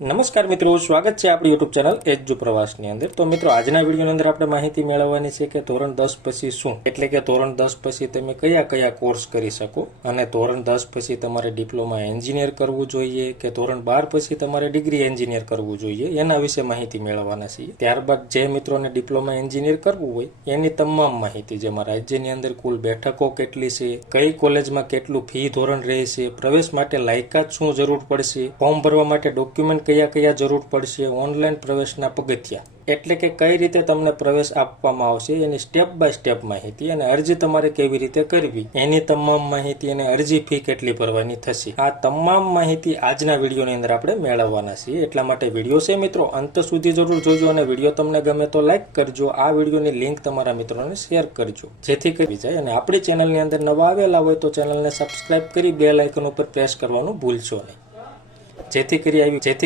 નમસ્કાર મિત્રો, સ્વાગત છે આપણી યુટ્યુબ ચેનલ એજ્યુ પ્રવાસની અંદર। તો મિત્રો, આજના વિડીયોની અંદર આપણે માહિતી મેળવવાની છે કે ધોરણ 10 પછી શું, એટલે કે ધોરણ 10 પછી તમે કયા કયા કોર્સ કરી શકો અને ધોરણ 10 પછી તમારે ડિપ્લોમા એન્જિનિયર કરવું જોઈએ કે ધોરણ 12 પછી તમારે ડિગ્રી એન્જિનિયર કરવું જોઈએ, એના વિશે માહિતી મેળવવાના છીએ। ત્યારબાદ જે મિત્રોને ડિપ્લોમા એન્જિનિયર કરવું હોય એની તમામ માહિતી, જેમાં રાજ્યની અંદર કુલ બેઠકો કેટલી છે, કઈ કોલેજમાં કેટલું ફી ધોરણ રહેશે, પ્રવેશ માટે લાયકાત શું જરૂર પડશે, ફોર્મ ભરવા માટે ડોક્યુમેન્ટ કયા કયા જરૂર પડશે, ઓનલાઈન પ્રવેશના પગથિયા એટલે કે કઈ રીતે તમને પ્રવેશ આપવામાં આવશે એની સ્ટેપ બાય સ્ટેપ માહિતી, અને અરજી તમારે કેવી રીતે કરવી એની તમામ માહિતી અને અરજી ફી કેટલી ભરવાની થશે, આ તમામ માહિતી આજના વિડીયોની અંદર આપણે મેળવવાના છીએ। એટલા માટે વિડીયો છે મિત્રો અંત સુધી જરૂર જોજો, અને વિડીયો તમને ગમે તો લાઈક કરજો, આ વિડીયોની લિંક તમારા મિત્રોને શેર કરજો જેથી કરી જાય, અને આપણી ચેનલની અંદર નવા આવેલા હોય તો ચેનલને સબસ્ક્રાઇબ કરી બેલ આઇકન ઉપર પ્રેસ કરવાનું ભૂલશો નહીં, જેથી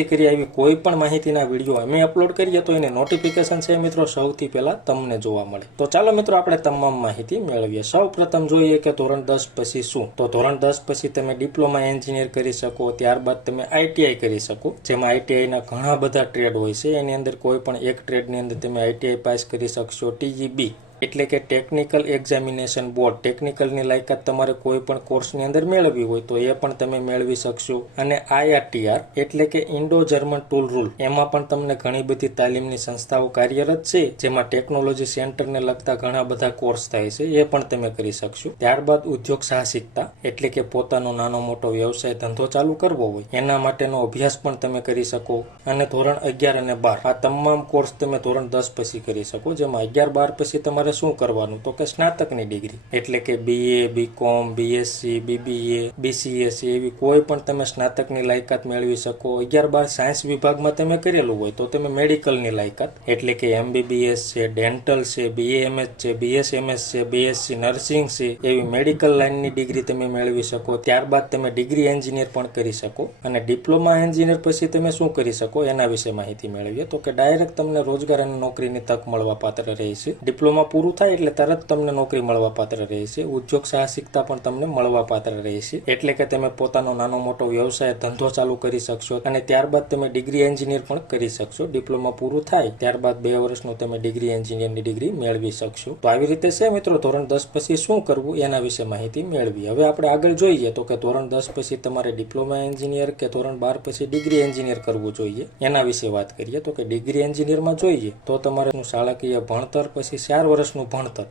કરી આવી કોઈ પણ માહિતીના વિડીયો અમે અપલોડ કરીએ તો એને નોટિફિકેશન છે મિત્રો સૌથી પહેલા તમને જોવા મળે। તો ચાલો મિત્રો, આપણે તમામ માહિતી મેળવીએ। સૌ પ્રથમ જોઈએ કે ધોરણ 10 પછી શું। તો ધોરણ 10 પછી તમે ડિપ્લોમા એન્જિનિયર કરી શકો, ત્યારબાદ તમે આઈટીઆઈ કરી શકો, જેમાં આઈટીઆઈના ઘણા બધા ટ્રેડ હોય છે, એની અંદર કોઈ પણ એક ટ્રેડની અંદર તમે આઈટીઆઈ પાસ કરી શકશો। ટીઈબી એટલે કે ટેકનિકલ એક્ઝામિનેશન બોર્ડ, ટેકનિકલની લાયકાત તમારે કોઈ પણ કોર્સની અંદર મેળવવી હોય તો એ પણ તમે મેળવી શકશો। અને આઈઆરટીઆર એટલે કે ઇન્ડો જર્મન ટૂલ રૂલ, એમાં પણ તમને ઘણી બધી તાલીમની સંસ્થાઓ કાર્યરત છે, જેમાં ટેકનોલોજી સેન્ટરને લગતા ઘણા બધા કોર્સ થાય છે, એ પણ તમે કરી શકશો। ત્યારબાદ ઉદ્યોગ સાહસિકતા એટલે કે પોતાનો નાનો મોટો વ્યવસાય ધંધો ચાલુ કરવો હોય એના માટેનો અભ્યાસ પણ તમે કરી શકો। અને ધોરણ 11 અને 12 આ તમામ કોર્સ તમે ધોરણ 10 પછી કરી શકો, જેમાં 11-12 પછી તમારે શું કરવાનું તો કે સ્નાતકની ડિગ્રી એટલે કે બીએ, બીકોમ, બીએસસી, બીબીએ, બીસીએસસી એવી કોઈ પણ તમે સ્નાતકની લાયકાત મેળવી શકો। 11-12 સાયન્સ વિભાગમાં તમે કરેલું હોય તો તમે મેડિકલની લાયકાત એટલે કે એમબીબીએસ છે, ડેન્ટલ છે, બીએએમએસ છે, બીએસએમએસ છે, બીએસસી નર્સિંગ છે, એવી મેડિકલ લાઇનની ડિગ્રી તમે મેળવી શકો। ત્યારબાદ તમે ડિગ્રી એન્જિનિયર પણ કરી શકો, અને ડિપ્લોમા એન્જિનિયર પછી તમે શું કરી શકો એના વિશે માહિતી મેળવીએ તો કે ડાયરેક્ટ તમને રોજગાર અને નોકરીની તક મળવા પાત્ર રહેશે। ડિપ્લોમા પૂરું થાય એટલે તરત તમને નોકરી મળવા પાત્ર રહેશે। ઉદ્યોગ સાહસિકતા પણ તમને મળવા પાત્ર રહેશે, એટલે કે તમે પોતાનો નાનો મોટો વ્યવસાય ધંધો ચાલુ કરી શકશો, અને ત્યારબાદ તમે ડિગ્રી એન્જિનિયર પણ કરી શકશો। ડિપ્લોમા પૂરું થાય ત્યારબાદ 2 વર્ષનું તમે ડિગ્રી એન્જિનિયરની ડિગ્રી મેળવી શકશો। તો આવી રીતે છે મિત્રો ધોરણ 10 પછી શું કરવું એના વિશે માહિતી મેળવી। હવે આપણે આગળ જોઈએ તો કે ધોરણ 10 પછી તમારે ડિપ્લોમા એન્જિનિયર કે ધોરણ 12 પછી ડિગ્રી એન્જિનિયર કરવું જોઈએ એના વિશે વાત કરીએ તો કે ડિગ્રી એન્જિનિયરમાં જોઈએ તો તમારે શાળાકીય ભણતર પછી 4 વર્ષનું ભણતર,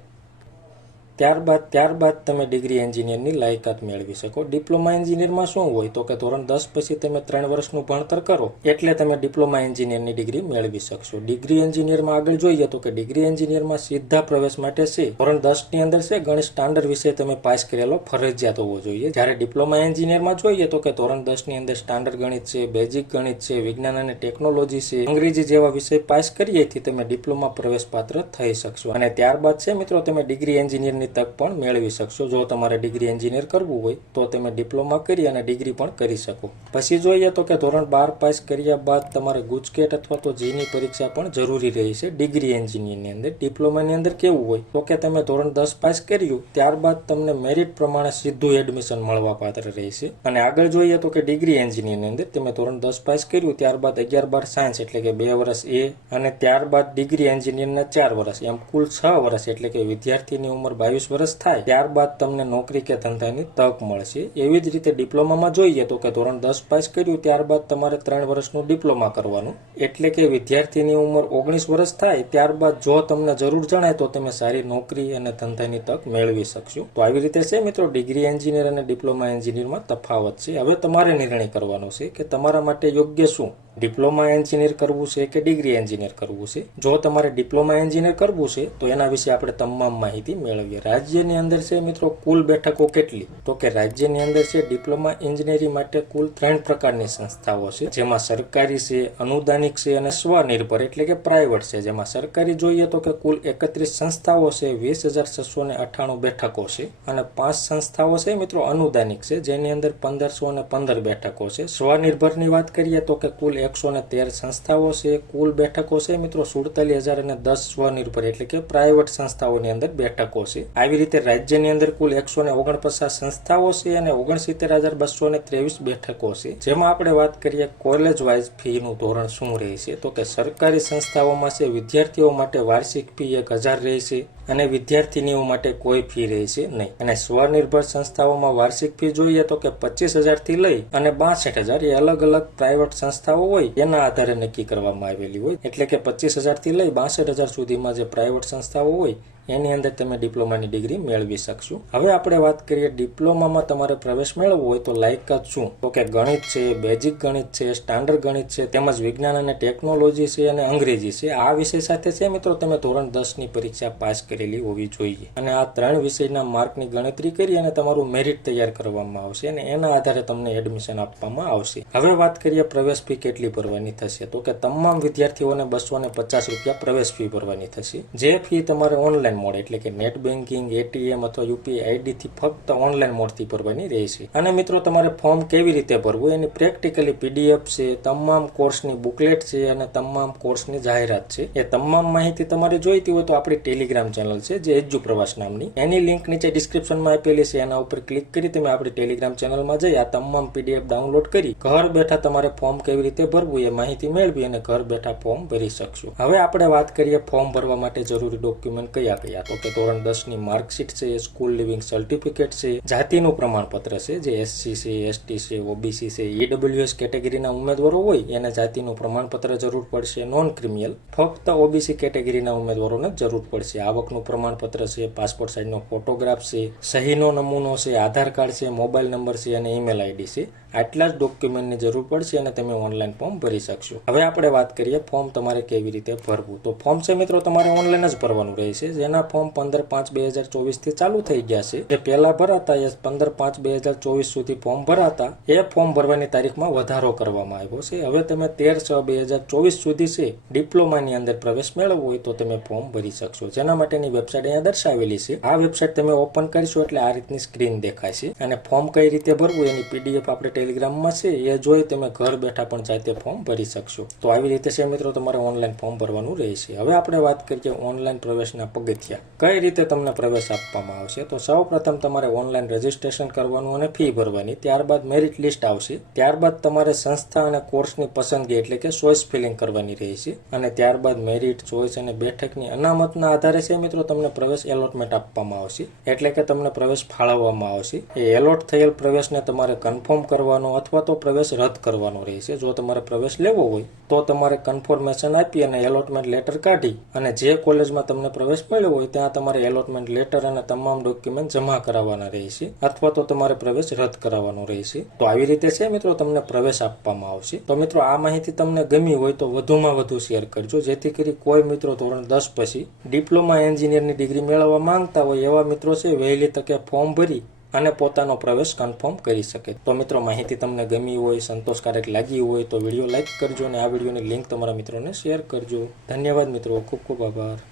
ત્યારબાદ તમે ડિગ્રી એન્જિનિયરની લાયકાત મેળવી શકો। ડિપ્લોમા એન્જિનિયરમાં શું હોય તો કે ધોરણ 10 પછી તમે 3 વર્ષનું ભણતર કરો એટલે તમે ડિપ્લોમા એન્જિનિયરની ડિગ્રી મેળવી શકશો। ડિગ્રી એન્જિનિયરમાં આગળ જોઈએ તો કે ડિગ્રી એન્જિનિયરમાં સીધા પ્રવેશ માટે છે ધોરણ 10 ની અંદર છે ગણિત સ્ટાન્ડર્ડ વિષય તમે પાસ કરેલો ફરજિયાત હોવો જોઈએ, જ્યારે ડિપ્લોમા એન્જિનિયરમાં જોઈએ તો કે ધોરણ 10 ની અંદર સ્ટાન્ડર્ડ ગણિત છે, બેઝિક ગણિત છે, વિજ્ઞાન અને ટેકનોલોજી છે, અંગ્રેજી જેવા વિષય પાસ કરીએથી તમે ડિપ્લોમા પ્રવેશ પાત્ર થઈ શકશો। અને ત્યારબાદ છે મિત્રો તમે ડિગ્રી એન્જિનિયરની તક પણ મેળવી શકશો। જો તમારે ડિગ્રી એન્જિનિયર કરવું હોય તો તમે ડિપ્લોમા કરી અને ડિગ્રી પણ કરી શકો। પછી જોઈએ તો કે ધોરણ 12 પાસ કર્યા બાદ તમારે ગુજકેટ અથવા તો જીની પરીક્ષા પણ જરૂરી રહી છે ડિગ્રી એન્જિનિયરની અંદર। ડિપ્લોમાની અંદર કેવું હોય તો કે તમે ધોરણ 10 પાસ કર્યું ત્યારબાદ તમને મેરિટ પ્રમાણે સીધું એડમિશન મળવા પાત્ર રહેશે। અને આગળ જોઈએ તો કે ડિગ્રી એન્જિનિયરની અંદર તમે ધોરણ 10 પાસ કર્યું ત્યારબાદ 11-12 સાયન્સ એટલે કે 2 વર્ષ એ, અને ત્યારબાદ ડિગ્રી એન્જિનિયરના 4 વર્ષ, એમ કુલ 6 વર્ષ એટલે કે વિદ્યાર્થીની ઉંમર 22 વર્ષ થાય ત્યારબાદ તમને નોકરી કે ધંધાની તક મળશે। એવી જ રીતે ડિપ્લોમામાં જોઈએ તો કે ધોરણ 10 પાસ કર્યું ત્યારબાદ તમારે 3 વર્ષનું ડિપ્લોમા કરવાનું, એટલે કે વિદ્યાર્થીની ઉંમર 19 વર્ષ થાય ત્યારબાદ જો તમને જરૂર જણાય તો તમે સારી નોકરી અને ધંધાની તક મેળવી શકશો। તો આવી રીતે છે મિત્રો ડિગ્રી એન્જિનિયર અને ડિપ્લોમા એન્જિનિયરમાં તફાવત છે। હવે તમારે નિર્ણય કરવાનો છે કે તમારા માટે યોગ્ય શું, ડિપ્લોમા એન્જિનિયર કરવું છે કે ડિગ્રી એન્જિનિયર કરવું છે। જો તમારે ડિપ્લોમા એન્જિનિયર કરવું છે તો એના વિશે આપણે તમામ માહિતી મેળવીએ। રાજ્યની અંદર છે મિત્રો કુલ બેઠકો કેટલી તો કે રાજ્યની અંદર છે ડિપ્લોમા એન્જિનિયરિંગ માટે કુલ 3 પ્રકારની સંસ્થાઓ છે, જેમાં સરકારી છે, અનુદાનિક છે અને સ્વનિર્ભર એટલે કે પ્રાઇવેટ છે। જેમાં સરકારી જોઈએ તો કે કુલ 31 સંસ્થાઓ છે, 20,698 બેઠકો છે, અને 5 સંસ્થાઓ છે મિત્રો અનુદાનિક છે જેની અંદર 1,515 બેઠકો છે। સ્વનિર્ભરની વાત કરીએ તો કે કુલ 113 સંસ્થાઓ છે, કુલ બેઠકો છે મિત્રો 47,010 સ્વનિર્ભર એટલે કે પ્રાઇવેટ સંસ્થાઓની અંદર બેઠકો છે. આવી રીતે રાજ્યની અંદર કુલ 149 સંસ્થાઓ છે અને 69,223 બેઠકો છે. જેમાં આપણે વાત કરીએ કોલેજ વાઇઝ ફીનું ધોરણ શું રહેશે, તો કે સરકારી સંસ્થાઓમાં છે વિદ્યાર્થીઓ માટે વાર્ષિક ફી 1,000 રહેશે અને વિદ્યાર્થીનીઓ માટે કોઈ ફી રહેશે નહીં. અને સ્વનિર્ભર સંસ્થાઓમાં વાર્ષિક ફી જોઈએ તો કે 25,000 થી લઈ અને 62,000 એ અલગ અલગ પ્રાઇવેટ સંસ્થાઓ હોય એના આધારે નક્કી કરવામાં આવેલી હોય. એટલે કે 25,000 થી લઈ 62,000 સુધીમાં જે પ્રાઇવેટ સંસ્થાઓ હોય એની અંદર તમે ડિપ્લોમાની ડિગ્રી મેળવી શકશો. હવે આપણે વાત કરીએ ડિપ્લોમામાં તમારે પ્રવેશ મેળવવો હોય તો લાયકાત શું, તો કે ગણિત છે, બેઝિક ગણિત છે, સ્ટાન્ડર્ડ ગણિત છે, તેમજ વિજ્ઞાન અને ટેકનોલોજી છે અને અંગ્રેજી છે. આ વિષય સાથે છે મિત્રો તમે ધોરણ 10 ની પરીક્ષા પાસ કરેલી હોવી જોઈએ અને આ 3 વિષયના માર્કની ગણતરી કરી અને તમારું મેરિટ તૈયાર કરવામાં આવશે અને એના આધારે તમને એડમિશન આપવામાં આવશે. હવે વાત કરીએ પ્રવેશ ફી કેટલી ભરવાની થશે, તો કે તમામ વિદ્યાર્થીઓને 250 રૂપિયા પ્રવેશ ફી ભરવાની થશે. જે ફી તમારે ઓનલાઈન મોડ એટલે કે નેટ બેન્કિંગ, એટીએમ અથવા યુપીઆઈ આઈડી થી ફક્ત ઓનલાઈન મોડથી ભરવાની રહેશે. અને મિત્રો તમારે ફોર્મ કેવી રીતે ભરવું એની પ્રેક્ટિકલી પીડીએફ છે, તમામ કોર્સની બુકલેટ છે અને તમામ કોર્સની જાહેરાત છે. એ તમામ માહિતી તમારે જોઈતી હોય તો આપણી ટેલિગ્રામ ચેનલ છે જે એજ્યુ પ્રવાસ નામની, એની લિંક નીચે ડિસ્ક્રિપ્શનમાં આપેલી છે. એના ઉપર ક્લિક કરી તમે આપણી ટેલિગ્રામ ચેનલમાં જઈ આ તમામ પીડીએફ ડાઉનલોડ કરી ઘર બેઠા તમારે ફોર્મ કેવી રીતે ભરવું એ માહિતી મેળવી અને ઘર બેઠા ફોર્મ ભરી શકશો. હવે આપણે વાત કરીએ ફોર્મ ભરવા માટે જરૂરી ડોક્યુમેન્ટ કયા તો કે ધોરણ 10 ની માર્કશીટ છે, સ્કૂલ લિવિંગ સર્ટિફિકેટ છે, જાતિનું પ્રમાણપત્ર છે જે એસસી છે, એસટી છે, ઓબીસી છે, ઈડબ્લ્યુએસ કેટેગરીના ઉમેદવારો હોય એને જાતિનું પ્રમાણપત્ર જરૂર પડશે. નોન ક્રિમિનલ ફક્ત ઓબીસી કેટેગરીના ઉમેદવારોને જરૂર પડશે. આવકનું પ્રમાણપત્ર છે, પાસપોર્ટ સાઇઝનો ફોટોગ્રાફ છે, સહીનો નમૂનો છે, આધાર કાર્ડ છે, મોબાઈલ નંબર છે અને ઈમેલ આઈડી છે. આટલા જ ડોક્યુમેન્ટની જરૂર પડશે અને તમે ઓનલાઈન ફોર્મ ભરી શકશો. હવે આપણે વાત કરીએ ફોર્મ તમારે કેવી રીતે ભરવું. તો ફોર્મ છે મિત્રો તમારે ઓનલાઈન જ ભરવાનું રહેશે. જેના ફોર્મ 15/5/2024 થી ચાલુ થઈ ગયા છે. જે પહેલા ભરાતા એ 15/5/2024 સુધી ફોર્મ ભરાતા એ ફોર્મ ભરવાની તારીખમાં વધારો કરવામાં આવ્યો છે. હવે તમે 13/6/2024 સુધી છે ડિપ્લોમાની અંદર પ્રવેશ મેળવવો હોય તો તમે ફોર્મ ભરી શકશો. જેના માટેની વેબસાઇટ અહીંયા દર્શાવેલી છે. આ વેબસાઇટ તમે ઓપન કરશો એટલે આ રીતની સ્ક્રીન દેખાશે અને ફોર્મ કઈ રીતે ભરવું એની પીડીએફ આપણે ટેલિગ્રામમાં છે એ જોઈ તમે ઘર બેઠા પણ જાતે ફોર્મ ભરી શકશો. તો આવી રીતે છે મિત્રો તમારે ઓનલાઈન ફોર્મ ભરવાનું રહેશે. હવે આપણે વાત કરીએ ઓનલાઈન પ્રવેશના પગથિયા કઈ રીતે તમને પ્રવેશ આપવામાં આવશે. તો સૌ પ્રથમ તમારે ઓનલાઈન રજીસ્ટ્રેશન કરવાનું અને ફી ભરવાની, ત્યારબાદ મેરિટ લિસ્ટ આવશે, ત્યારબાદ તમારે સંસ્થા અને કોર્સની પસંદગી એટલે કે ચોઇસ ફિલિંગ કરવાની રહેશે અને ત્યારબાદ મેરિટ, ચોઇસ અને બેઠકની અનામતના આધારે છે મિત્રો તમને પ્રવેશ એલોટમેન્ટ આપવામાં આવશે એટલે કે તમને પ્રવેશ ફાળવવામાં આવશે. એ એલોટ થયેલ પ્રવેશને તમારે કન્ફર્મ કરવાનો અથવા તો પ્રવેશ રદ કરવાનો રહેશે. જો તમારે પ્રવેશ લેવો હોય તો તમારે કન્ફર્મેશન આપી અને એલોટમેન્ટ લેટર કાઢી અને જે કોલેજમાં તમને પ્રવેશ મળ્યો હોય ત્યાં તમારે એલોટમેન્ટ લેટર અને તમામ ડોક્યુમેન્ટ જમા કરાવવાના રહેશે અથવા તો તમારે પ્રવેશ રદ કરાવવાનો રહેશે. તો આવી રીતે છે મિત્રો તમને પ્રવેશ આપવામાં આવશે. તો મિત્રો આ માહિતી તમને ગમી હોય તો વધુમાં વધુ શેર કરજો જેથી કરી કોઈ મિત્રો ધોરણ 10 પછી ડિપ્લોમા એન્જિનિયરની ડિગ્રી મેળવવા માંગતા હોય એવા મિત્રો છે વહેલી તકે ફોર્મ ભરી અને પોતાનો પ્રવેશ કન્ફર્મ કરી શકે. તો મિત્રો માહિતી તમને ગમી હોય, સંતોષકારક લાગી હોય તો વિડીયો લાઈક કરજો અને આ વિડીયોની લિંક તમારા મિત્રોને શેર કરજો. ધન્યવાદ મિત્રો, ખૂબ ખૂબ આભાર.